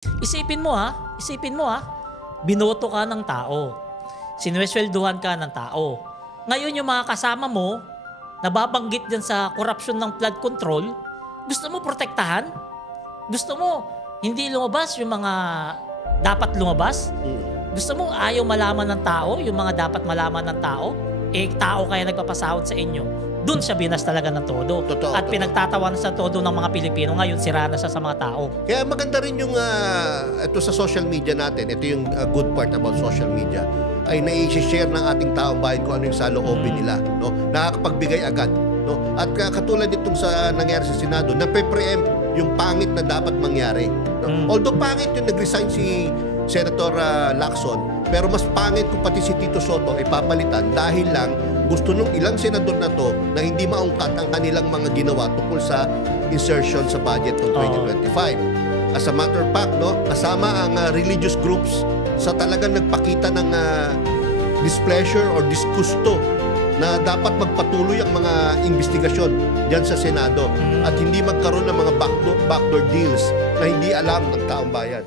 Isipin mo binoto ka ng tao. Sinuweswelduhan ka ng tao. Ngayon yung mga kasama mo, nababanggit dyan sa korupsyon ng flood control, gusto mo protektahan? Gusto mo hindi lumabas yung mga dapat lumabas? Gusto mo ayaw malaman ng tao, yung mga dapat malaman ng tao? Tao kaya nagpapasahod sa inyo. Doon siya binas talaga ng todo. At pinagtatawan sa todo ng mga Pilipino. Ngayon, sira na siya sa mga tao. Kaya maganda rin yung ito sa social media natin. Ito yung good part about social media. Ay nai-share ng ating taong bayan kung ano yung saloobin nila. No? Nakakapagbigay agad. No? At katulad itong sa nangyari sa Senado, nape-preempt yung pangit na dapat mangyari. No? Although pangit yung nag-resign si Senator Lacson, pero mas pangit kung pati si Tito Soto ay papalitan dahil lang gusto nung ilang senador na to na hindi maungkat ang kanilang mga ginawa tungkol sa insertion sa budget ng 2025. As a matter of fact, no, kasama ang religious groups sa talagang nagpakita ng displeasure or disgusto na dapat magpatuloy ang mga investigasyon diyan sa Senado at hindi magkaroon ng mga backdoor deals na hindi alam ng taong bayan.